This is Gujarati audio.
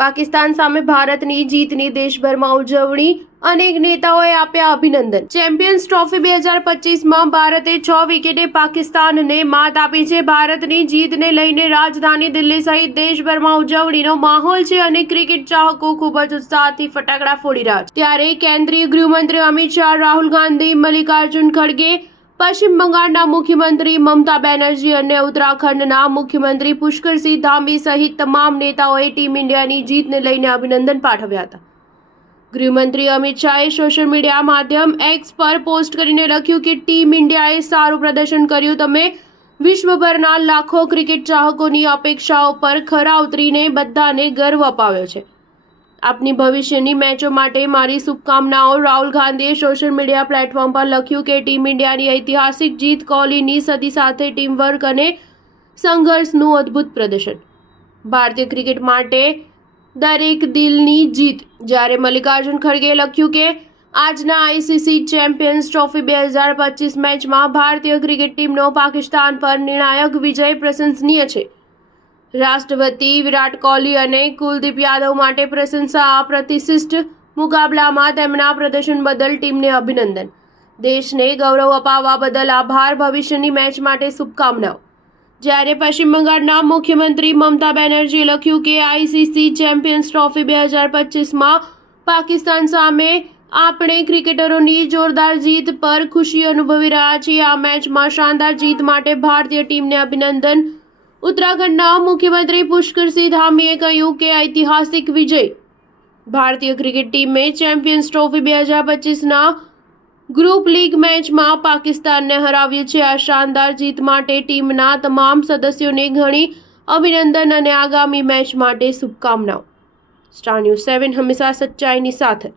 પાકિસ્તાન સામે ભારતની જીતની દેશભરમાં ઉજવણી, અનેક નેતાઓએ આપ્યા અભિનંદન। ચેમ્પિયન્સ ટ્રોફી 2025માં ભારતે 6 વિકેટે પાકિસ્તાનને માત આપી છે। ભારતની જીતને લઈને રાજધાની દિલ્હી સહિત દેશભરમાં ઉજવણીનો માહોલ છે અને ક્રિકેટ ચાહકો ખૂબ જ ઉત્સાહથી ફટાકડા ફોડી રહ્યા છે। ત્યારે કેન્દ્રીય ગૃહમંત્રી અમિત શાહ, રાહુલ ગાંધી, મલ્લિકાર્જુન ખડગે, પશ્ચિમ બંગાળના મુખ્યમંત્રી મમતા બેનર્જી અને ઉત્તરાખંડના મુખ્યમંત્રી પુષ્કરસિંહ ધામી સહિત તમામ નેતાઓએ ટીમ ઇન્ડિયાની જીતને લઈને અભિનંદન પાઠવ્યા હતા। ગૃહમંત્રી અમિત શાહે સોશિયલ મીડિયા માધ્યમ એક્સ પર પોસ્ટ કરીને લખ્યું કે ટીમ ઇન્ડિયાએ સારું પ્રદર્શન કર્યું। તમે વિશ્વભરના લાખો ક્રિકેટ ચાહકોની અપેક્ષાઓ પર ખરા ઉતરીને બધાને ગર્વ અપાવ્યો છે। આપની ભવિષ્યની મેચો માટે મારી શુભકામનાઓ। રાહુલ ગાંધીએ સોશિયલ મીડિયા પ્લેટફોર્મ પર લખ્યું કે ટીમ ઇન્ડિયાની ઐતિહાસિક જીત, કોહલીની સદી સાથે ટીમવર્ક અને સંઘર્ષનું અદ્ભુત પ્રદર્શન, ભારતીય ક્રિકેટ માટે દરેક દિલની જીત। જ્યારે મલ્લિકાર્જુન ખડગેએ લખ્યું કે આજના આઈસીસી ચેમ્પિયન્સ ટ્રોફી 2025 મેચમાં ભારતીય ક્રિકેટ ટીમનો પાકિસ્તાન પર નિર્ણાયક વિજય પ્રશંસનીય છે। રાષ્ટ્રપતિ વિરાટ કોહલી અને કુલદીપ યાદવ માટે પ્રશંસા। આ પ્રતિષ્ઠિત મુકાબલામાં તેમના પ્રદર્શન બદલ ટીમને અભિનંદન। દેશને ગૌરવ અપાવવા બદલ આભાર। ભવિષ્યની મેચ માટે શુભકામનાઓ। જ્યારે પશ્ચિમ બંગાળના મુખ્યમંત્રી મમતા બેનર્જીએ લખ્યું કે આઈસીસી ચેમ્પિયન્સ ટ્રોફી 2025માં પાકિસ્તાન સામે આપણે ક્રિકેટરોની જોરદાર જીત પર ખુશી અનુભવી રહ્યા છીએ। આ મેચમાં શાનદાર જીત માટે ભારતીય ટીમને અભિનંદન। ઉત્તરાખંડના મુખ્યમંત્રી પુષ્કરસિંહ ધામીએ કહ્યું કે ઐતિહાસિક વિજય, ભારતીય ક્રિકેટ ટીમે ચેમ્પિયન્સ ટ્રોફી 2025ના ગ્રુપ લીગ મેચમાં પાકિસ્તાનને હરાવ્યું છે। આ શાનદાર જીત માટે ટીમના તમામ સદસ્યોને ઘણી અભિનંદન અને આગામી મેચ માટે શુભકામનાઓ। સ્ટાર ન્યૂઝ 7 હંમેશા સચ્ચાઈની સાથે।